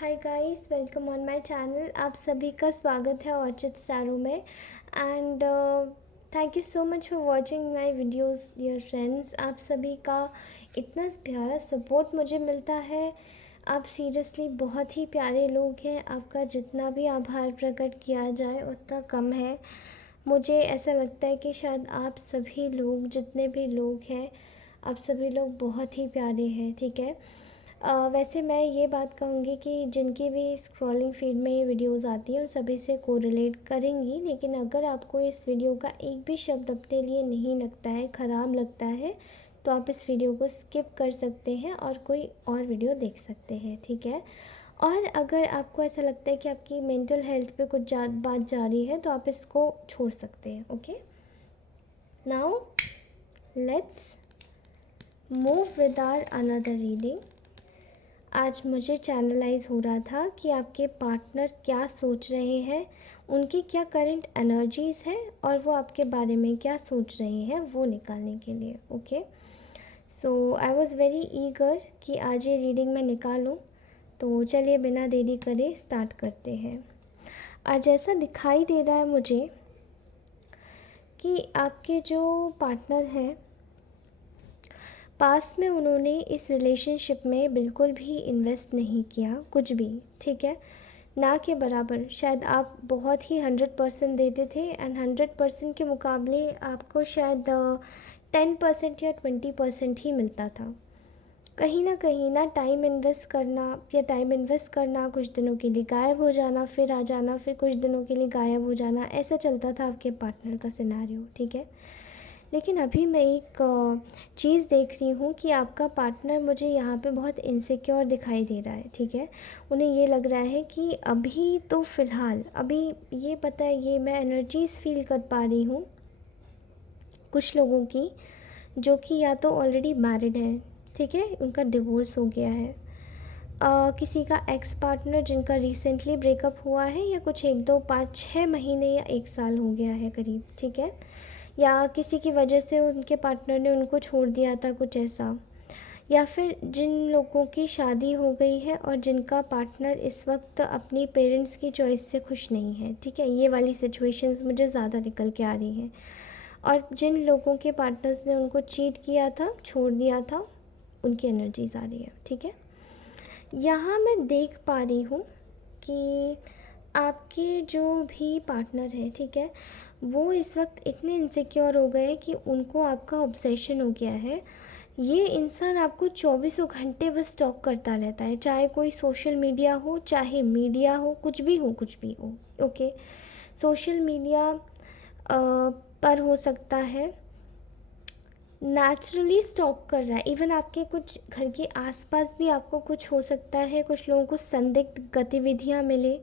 Hi guys, welcome on my channel. आप सभी का स्वागत है औचित सारू में। And thank you so much for watching my videos dear friends. आप सभी का इतना प्यारा सपोर्ट मुझे मिलता है। आप सीरियसली बहुत ही प्यारे लोग हैं। आपका जितना भी आभार प्रकट किया जाए उतना कम है। मुझे ऐसा लगता है कि शायद आप सभी लोग, जितने भी लोग हैं, आप सभी लोग बहुत ही प्यारे हैं। ठीक है। वैसे मैं ये बात कहूँगी कि जिनकी भी स्क्रॉलिंग फीड में ये वीडियोस आती हैं उन सभी से कोरिलेट करेंगी, लेकिन अगर आपको इस वीडियो का एक भी शब्द अपने लिए नहीं लगता है, ख़राब लगता है, तो आप इस वीडियो को स्किप कर सकते हैं और कोई और वीडियो देख सकते हैं। ठीक है। और अगर आपको ऐसा लगता है कि आपकी मेंटल हेल्थ पे कुछ बात जा रही है तो आप इसको छोड़ सकते हैं। Okay, now let's move with our another reading. आज मुझे चैनलाइज हो रहा था कि आपके पार्टनर क्या सोच रहे हैं, उनकी क्या करंट एनर्जीज़ हैं और वो आपके बारे में क्या सोच रहे हैं वो निकालने के लिए। Okay, so I was very eager कि आज ये रीडिंग मैं निकालूं। तो चलिए बिना देरी करे स्टार्ट करते हैं। आज ऐसा दिखाई दे रहा है मुझे कि आपके जो पार्टनर हैं, पास्ट में उन्होंने इस रिलेशनशिप में बिल्कुल भी इन्वेस्ट नहीं किया कुछ भी। ठीक है, ना के बराबर। शायद आप बहुत ही 100% देते थे एंड 100% के मुकाबले आपको शायद 10% या 20% ही मिलता था। कहीं ना टाइम इन्वेस्ट करना या टाइम इन्वेस्ट करना, कुछ दिनों के लिए गायब हो जाना, फिर आ जाना, फिर कुछ दिनों के लिए गायब हो जाना, ऐसा चलता था आपके पार्टनर का सिनेरियो। ठीक है। लेकिन अभी मैं एक चीज़ देख रही हूँ कि आपका पार्टनर मुझे यहाँ पे बहुत इनसिक्योर दिखाई दे रहा है। ठीक है। उन्हें ये लग रहा है कि अभी तो फ़िलहाल अभी ये पता है, ये मैं एनर्जीज़ फील कर पा रही हूँ कुछ लोगों की जो कि या तो ऑलरेडी मैरिड है, ठीक है, उनका डिवोर्स हो गया है। किसी का एक्स पार्टनर जिनका रिसेंटली ब्रेकअप हुआ है या कुछ 1 2 5 6 महीने या 1 साल हो गया है करीब। ठीक है। या किसी की वजह से उनके पार्टनर ने उनको छोड़ दिया था, कुछ ऐसा। या फिर जिन लोगों की शादी हो गई है और जिनका पार्टनर इस वक्त अपनी पेरेंट्स की चॉइस से खुश नहीं है। ठीक है, ये वाली सिचुएशंस मुझे ज़्यादा निकल के आ रही हैं। और जिन लोगों के पार्टनर्स ने उनको चीट किया था, छोड़ दिया था, उनकी एनर्जीज आ रही है। ठीक है। यहाँ मैं देख पा रही हूँ कि आपके जो भी पार्टनर हैं, ठीक है, वो इस वक्त इतने इनसिक्योर हो गए कि उनको आपका ऑब्सेशन हो गया है। ये इंसान आपको 24 घंटे बस टॉक करता रहता है, चाहे कोई सोशल मीडिया हो, चाहे मीडिया हो, कुछ भी हो, कुछ भी हो। ओके, सोशल मीडिया पर हो सकता है, नेचुरली स्टॉक कर रहा है। इवन आपके कुछ घर के आसपास भी आपको कुछ हो सकता है, कुछ लोगों को संदिग्ध गतिविधियां मिले।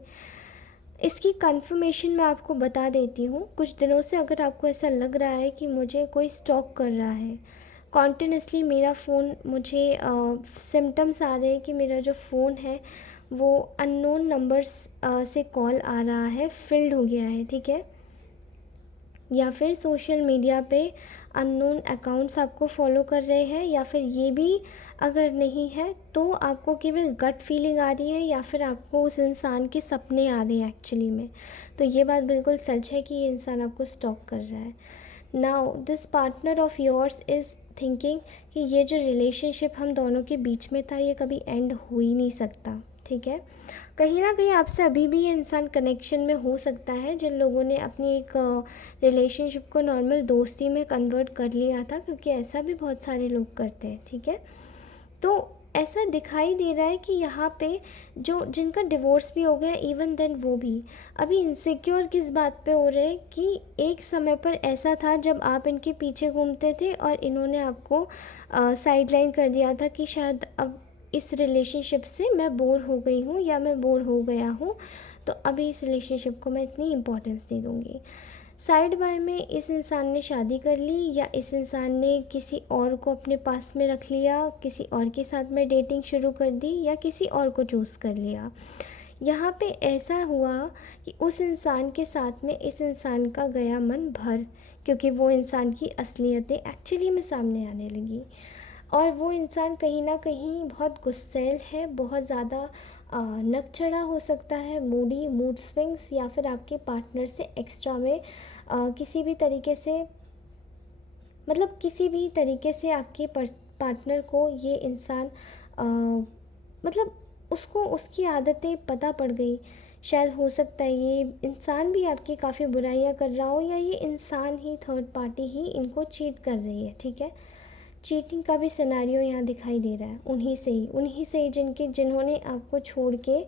इसकी कंफर्मेशन मैं आपको बता देती हूँ। कुछ दिनों से अगर आपको ऐसा लग रहा है कि मुझे कोई स्टॉक कर रहा है कॉन्टिन्यूसली, मेरा फ़ोन मुझे सिम्टम्स आ रहे हैं कि मेरा जो फ़ोन है वो अननोन नंबर्स से कॉल आ रहा है, फिल्ड हो गया है। ठीक है। या फिर सोशल मीडिया पे अननोन अकाउंट्स आपको फॉलो कर रहे हैं, या फिर ये भी अगर नहीं है तो आपको केवल गट फीलिंग आ रही है, या फिर आपको उस इंसान के सपने आ रहे हैं एक्चुअली में। तो ये बात बिल्कुल सच है कि ये इंसान आपको स्टॉक कर रहा है। Now this partner of yours is thinking कि ये जो रिलेशनशिप हम दोनों के बीच में था ये कभी एंड हो ही नहीं सकता। ठीक है। कहीं ना कहीं आपसे अभी भी ये इंसान कनेक्शन में हो सकता है, जिन लोगों ने अपनी एक रिलेशनशिप को नॉर्मल दोस्ती में कन्वर्ट कर लिया था, क्योंकि ऐसा भी बहुत सारे लोग करते हैं। ठीक है। तो ऐसा दिखाई दे रहा है कि यहाँ पे जो जिनका डिवोर्स भी हो गया, इवन देन वो भी अभी इनसिक्योर किस बात पे हो रहे हैं कि एक समय पर ऐसा था जब आप इनके पीछे घूमते थे और इन्होंने आपको साइडलाइन कर दिया था कि शायद अब इस रिलेशनशिप से मैं बोर हो गई हूँ या मैं बोर हो गया हूँ, तो अभी इस रिलेशनशिप को मैं इतनी इम्पोर्टेंस नहीं दूँगी। साइड बाय में इस इंसान ने शादी कर ली, या इस इंसान ने किसी और को अपने पास में रख लिया, किसी और के साथ में डेटिंग शुरू कर दी, या किसी और को चूज़ कर लिया। यहाँ पे ऐसा हुआ कि उस इंसान के साथ में इस इंसान का गया मन भर, क्योंकि वो इंसान की असलियतें एक्चुअली में सामने आने लगी। और वो इंसान कहीं ना कहीं बहुत गुस्सैल है, बहुत ज़्यादा नक चढ़ा हो सकता है, मूडी, मूड स्विंग्स, या फिर आपके पार्टनर से एक्स्ट्रा में किसी भी तरीके से, मतलब किसी भी तरीके से आपके पार्टनर को ये इंसान मतलब उसको उसकी आदतें पता पड़ गई। शायद हो सकता है ये इंसान भी आपकी काफ़ी बुराइयां कर रहा हो, या ये इंसान ही, थर्ड पार्टी ही इनको चीट कर रही है, ठीक है। चीटिंग का भी सिनेरियो यहाँ दिखाई दे रहा है, उन्हीं से ही जिन्होंने आपको छोड़ के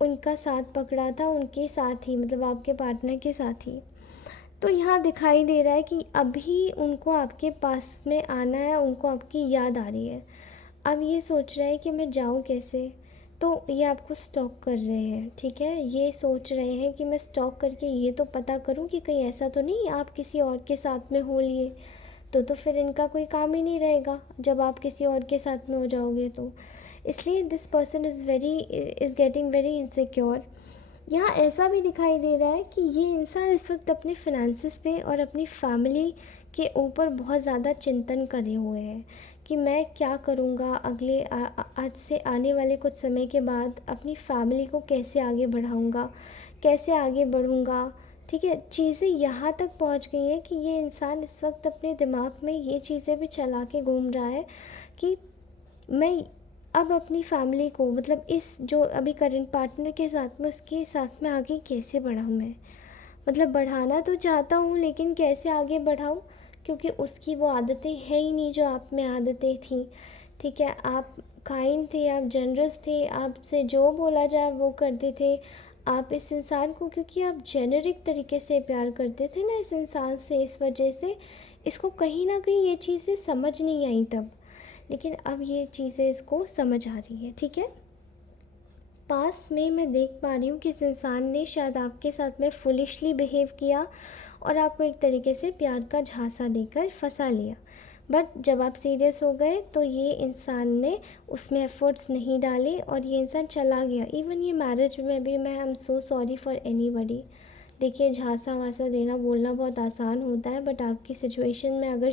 उनका साथ पकड़ा था, उनके साथ ही, मतलब आपके पार्टनर के साथ ही। तो यहाँ दिखाई दे रहा है कि अभी उनको आपके पास में आना है, उनको आपकी याद आ रही है। अब ये सोच रहा है कि मैं जाऊँ कैसे, तो ये आपको स्टॉक कर रहे हैं, ठीक है। ये सोच रहे हैं कि मैं स्टॉक करके ये तो पता करूँ कि कहीं ऐसा तो नहीं आप किसी और के साथ में हो लिए, तो फिर इनका कोई काम ही नहीं रहेगा जब आप किसी और के साथ में हो जाओगे तो। इसलिए this person is getting very insecure. यहाँ ऐसा भी दिखाई दे रहा है कि ये इंसान इस वक्त अपने फिनेंसेस पे और अपनी फैमिली के ऊपर बहुत ज़्यादा चिंतन करे हुए हैं कि मैं क्या करूँगा अगले आज से आने वाले कुछ समय के बाद, अपनी फैमिली को कैसे आगे बढ़ाऊँगा, कैसे आगे बढ़ूँगा, ठीक है। चीज़ें यहाँ तक पहुँच गई हैं कि ये इंसान इस वक्त अपने दिमाग में ये चीज़ें भी चला के घूम रहा है कि मैं अब अपनी फैमिली को, मतलब इस जो अभी करंट पार्टनर के साथ में, उसके साथ में आगे कैसे बढ़ाऊँ मैं, मतलब बढ़ाना तो चाहता हूँ लेकिन कैसे आगे बढ़ाऊँ, क्योंकि उसकी वो आदतें हैं ही नहीं जो आप में आदतें थी, ठीक है। आप काइंड थे, आप जनरस थे, आपसे जो बोला जाए वो करते थे। आप इस इंसान को, क्योंकि आप जेनरिक तरीके से प्यार करते थे ना इस इंसान से, इस वजह से इसको कहीं ना कहीं ये चीज़ें समझ नहीं आई तब, लेकिन अब ये चीज़ें इसको समझ आ रही है, ठीक है। पास में मैं देख पा रही हूँ कि इस इंसान ने शायद आपके साथ में फुलिशली बिहेव किया और आपको एक तरीके से प्यार का झांसा देकर फंसा लिया। बट जब आप सीरियस हो गए तो ये इंसान ने उसमें एफर्ट्स नहीं डाले और ये इंसान चला गया। इवन ये मैरिज में भी, मैं I am so sorry for anybody. देखिए, झांसा वासा देना बोलना बहुत आसान होता है, बट आपकी सिचुएशन में अगर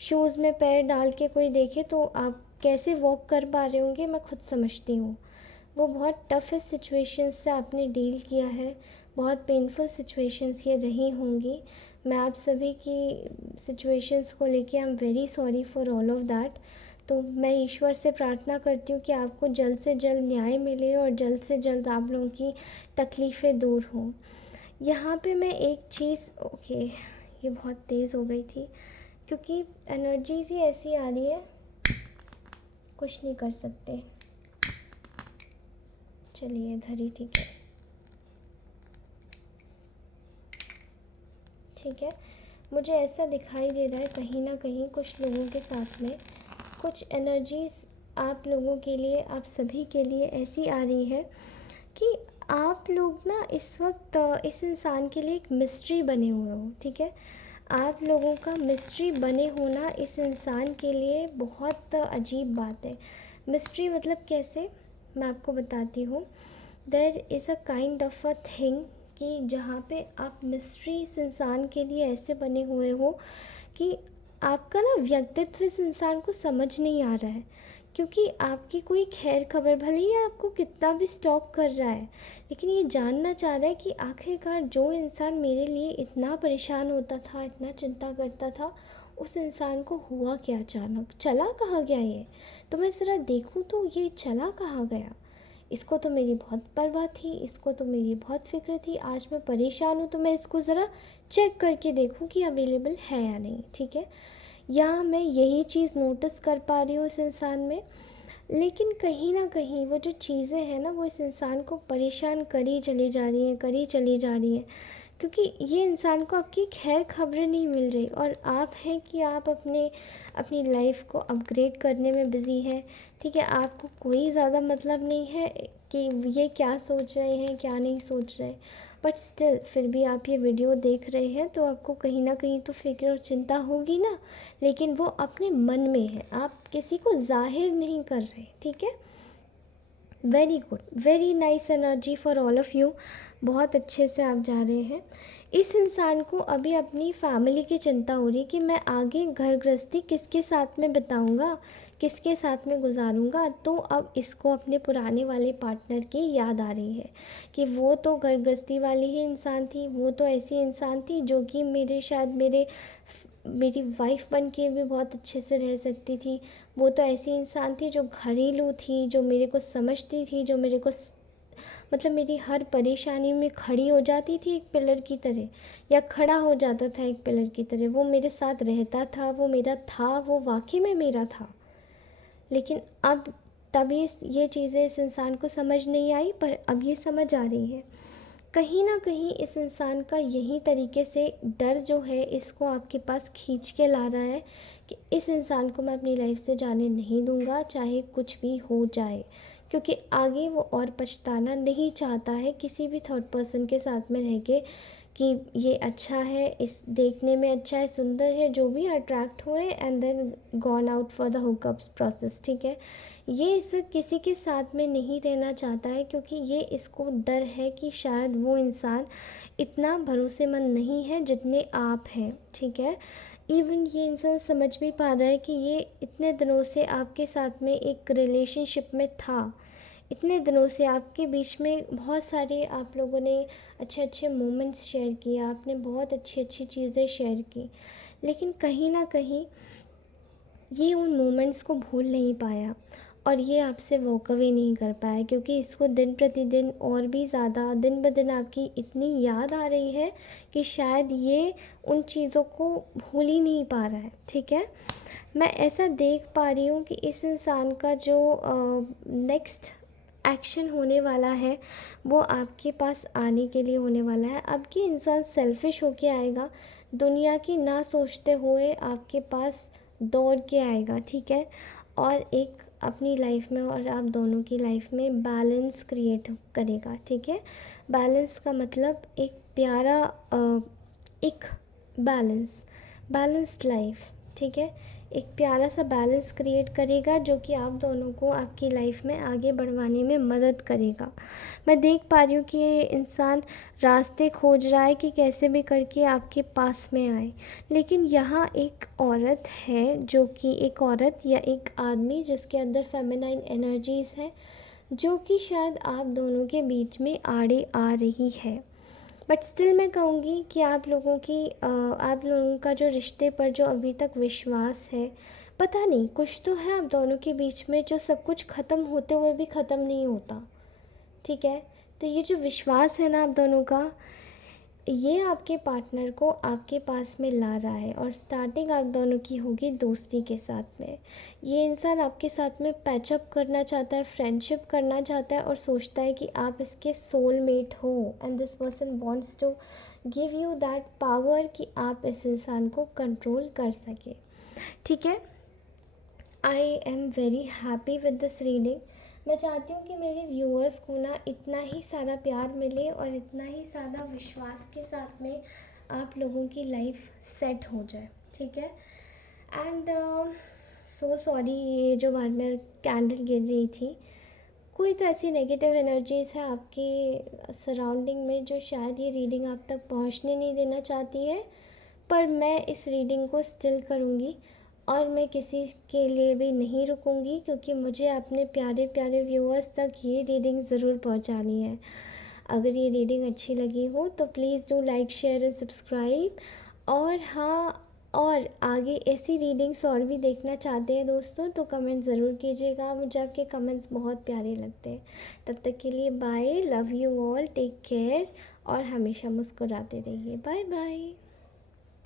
शूज़ में पैर डाल के कोई देखे तो आप कैसे वॉक कर पा रहे होंगे, मैं खुद समझती हूँ। वो बहुत टफेस्ट सिचुएशंस से आपने डील किया है, बहुत पेनफुल सिचुएशंस ये रही होंगी। मैं आप सभी की सिचुएशंस को लेके I am very sorry for all of that. तो मैं ईश्वर से प्रार्थना करती हूँ कि आपको जल्द से जल्द न्याय मिले और जल्द से जल्द आप लोगों की तकलीफ़ें दूर हों। यहाँ पे मैं एक चीज़, ओके, ये बहुत तेज़ हो गई थी क्योंकि एनर्जीज़ ही ऐसी आ रही है, कुछ नहीं कर सकते। चलिए इधर ही ठीक है, ठीक है। मुझे ऐसा दिखाई दे रहा है कहीं ना कहीं कुछ लोगों के साथ में कुछ एनर्जीज़ आप लोगों के लिए, आप सभी के लिए ऐसी आ रही है कि आप लोग ना इस वक्त इस इंसान के लिए एक मिस्ट्री बने हुए हो, ठीक है। आप लोगों का मिस्ट्री बने होना इस इंसान के लिए बहुत अजीब बात है। मिस्ट्री मतलब कैसे, मैं आपको बताती हूँ। There is a kind of a thing कि जहाँ पे आप मिस्ट्री इस इंसान के लिए ऐसे बने हुए हो कि आपका ना व्यक्तित्व इस इंसान को समझ नहीं आ रहा है, क्योंकि आपकी कोई खैर खबर, भले ही आपको कितना भी स्टॉक कर रहा है, लेकिन ये जानना चाह रहा है कि आखिरकार जो इंसान मेरे लिए इतना परेशान होता था, इतना चिंता करता था, उस इंसान को हुआ क्या, अचानक चला कहाँ गया ये, तो मैं ज़रा देखूँ तो ये चला कहाँ गया। इसको तो मेरी बहुत परवाह थी, इसको तो मेरी बहुत फ़िक्र थी, आज मैं परेशान हूँ तो मैं इसको ज़रा चेक करके देखूँ कि अवेलेबल है या नहीं, ठीक है। या मैं यही चीज़ नोटिस कर पा रही हूँ इस इंसान में, लेकिन कहीं ना कहीं वो जो चीज़ें हैं ना, वो इस इंसान को परेशान करी चली जा रही हैं, करी चली जा रही हैं, क्योंकि ये इंसान को आपकी खैर खबरें नहीं मिल रही और आप हैं कि आप अपनी लाइफ को अपग्रेड करने में बिज़ी हैं, ठीक है। आपको कोई ज़्यादा मतलब नहीं है कि ये क्या सोच रहे हैं, क्या नहीं सोच रहे, बट स्टिल फिर भी आप ये वीडियो देख रहे हैं तो आपको कहीं ना कहीं तो फिक्र और चिंता होगी ना, लेकिन वो अपने मन में है, आप किसी को जाहिर नहीं कर रहे, ठीक है। Very good, very nice energy for all of you. बहुत अच्छे से आप जा रहे हैं। इस इंसान को अभी अपनी फैमिली की चिंता हो रही कि मैं आगे घर गृहस्थी किसके साथ में बिताऊंगा, किसके साथ में गुजारूंगा। तो अब इसको अपने पुराने वाले पार्टनर की याद आ रही है कि वो तो घर गृहस्थी वाली ही इंसान थी, वो तो ऐसी इंसान थी जो कि मेरी वाइफ़ बन के भी बहुत अच्छे से रह सकती थी। वो तो ऐसी इंसान थी जो घरेलू थी, जो मेरे को समझती थी, जो मतलब मेरी हर परेशानी में खड़ी हो जाती थी एक पिलर की तरह, या खड़ा हो जाता था एक पिलर की तरह। वो मेरे साथ रहता था, वो मेरा था, वो वाक़ई में मेरा था। लेकिन अब तब ये चीज़ें इस इंसान को समझ नहीं आई, पर अब ये समझ आ रही है। कहीं न कहीं इस इंसान का यही तरीके से डर जो है इसको आपके पास खींच के ला रहा है कि इस इंसान को मैं अपनी लाइफ से जाने नहीं दूँगा, चाहे कुछ भी हो जाए। क्योंकि आगे वो और पछताना नहीं चाहता है किसी भी थर्ड पर्सन के साथ में रह के कि ये अच्छा है, इस देखने में अच्छा है, सुंदर है, जो भी अट्रैक्ट हुए and then gone out for the hookups process, ठीक है। ये इस किसी के साथ में नहीं रहना चाहता है क्योंकि ये इसको डर है कि शायद वो इंसान इतना भरोसेमंद नहीं है जितने आप हैं, ठीक है। इवन ये इंसान समझ भी पा रहा है कि ये इतने दिनों से आपके साथ में एक रिलेशनशिप में था, इतने दिनों से आपके बीच में बहुत सारे आप लोगों ने अच्छे अच्छे मोमेंट्स शेयर किए, आपने बहुत अच्छी अच्छी चीज़ें शेयर की, लेकिन कहीं ना कहीं ये उन मोमेंट्स को भूल नहीं पाया और ये आपसे वॉक अवे नहीं कर पाया क्योंकि इसको दिन प्रतिदिन और भी ज़्यादा दिन ब दिन आपकी इतनी याद आ रही है कि शायद ये उन चीज़ों को भूल ही नहीं पा रहा है, ठीक है। मैं ऐसा देख पा रही हूँ कि इस इंसान का जो नेक्स्ट एक्शन होने वाला है वो आपके पास आने के लिए होने वाला है। अब कि इंसान सेल्फ़िश होके आएगा, दुनिया की ना सोचते हुए आपके पास दौड़ के आएगा, ठीक है। और एक अपनी लाइफ में और आप दोनों की लाइफ में बैलेंस क्रिएट करेगा, ठीक है। बैलेंस का मतलब एक प्यारा एक बैलेंस्ड लाइफ, ठीक है। एक प्यारा सा बैलेंस क्रिएट करेगा जो कि आप दोनों को आपकी लाइफ में आगे बढ़वाने में मदद करेगा। मैं देख पा रही हूँ कि ये इंसान रास्ते खोज रहा है कि कैसे भी करके आपके पास में आए, लेकिन यहाँ एक औरत है जो कि एक औरत या एक आदमी जिसके अंदर फेमिनाइन एनर्जीज़ है जो कि शायद आप दोनों के बीच में आड़े आ रही है। बट स्टिल मैं कहूँगी कि आप लोगों का जो रिश्ते पर जो अभी तक विश्वास है, पता नहीं कुछ तो है आप दोनों के बीच में जो सब कुछ ख़त्म होते हुए भी ख़त्म नहीं होता, ठीक है। तो ये जो विश्वास है ना आप दोनों का, ये आपके पार्टनर को आपके पास में ला रहा है और स्टार्टिंग आप दोनों की होगी दोस्ती के साथ में। ये इंसान आपके साथ में पैचअप करना चाहता है, फ्रेंडशिप करना चाहता है और सोचता है कि आप इसके सोलमेट हो and this person wants to give you that power कि आप इस इंसान को कंट्रोल कर सके, ठीक है। I am very happy with this reading. मैं चाहती हूँ कि मेरे व्यूअर्स को ना इतना ही सारा प्यार मिले और इतना ही सारा विश्वास के साथ में आप लोगों की लाइफ सेट हो जाए, ठीक है। एंड सो सॉरी, ये जो बाद में कैंडल गिर रही थी, कोई तो ऐसी नेगेटिव एनर्जीज़ है आपके सराउंडिंग में जो शायद ये रीडिंग आप तक पहुंचने नहीं देना चाहती है, पर मैं इस रीडिंग को स्टिल करूँगी और मैं किसी के लिए भी नहीं रुकूंगी क्योंकि मुझे अपने प्यारे प्यारे व्यूअर्स तक ये रीडिंग ज़रूर पहुंचानी है। अगर ये रीडिंग अच्छी लगी हो तो please do like share and subscribe. और हाँ, और आगे ऐसी रीडिंग्स और भी देखना चाहते हैं दोस्तों तो कमेंट ज़रूर कीजिएगा, मुझे आपके कमेंट्स बहुत प्यारे लगते हैं। तब तक के लिए bye, love you all, take care और हमेशा मुस्कुराते रहिए। Bye bye.